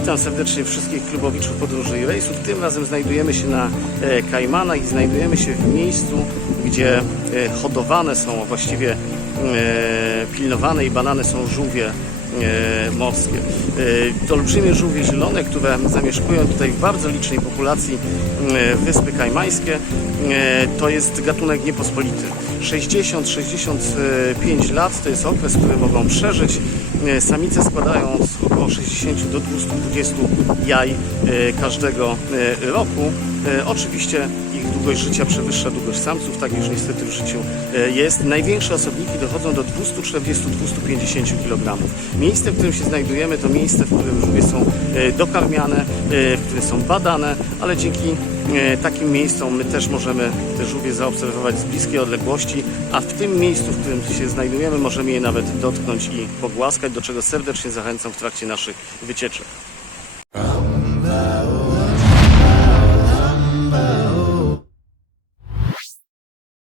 Witam serdecznie wszystkich klubowiczów podróży i rejsów. Tym razem znajdujemy się na e, Kajmanach i znajdujemy się w miejscu, gdzie e, hodowane są, a właściwie e, pilnowane i banane są żółwie morskie. To olbrzymie żółwie zielone, które zamieszkują tutaj w bardzo licznej populacji Wyspy Kajmańskie. To jest gatunek niepospolity. 60-65 lat to jest okres, który mogą przeżyć. E, Samice składają około 60 do 220 jaj e, każdego e, roku. Oczywiście ich długość życia przewyższa długość samców, tak już niestety w życiu jest. Największe osobniki dochodzą do 240-250 kg. Miejsce, w którym się znajdujemy, to miejsce, w którym żółwie są dokarmiane, w którym są badane, ale dzięki takim miejscom my też możemy te żółwie zaobserwować z bliskiej odległości, a w tym miejscu, w którym się znajdujemy, możemy je nawet dotknąć i pogłaskać, do czego serdecznie zachęcam w trakcie naszych wycieczek.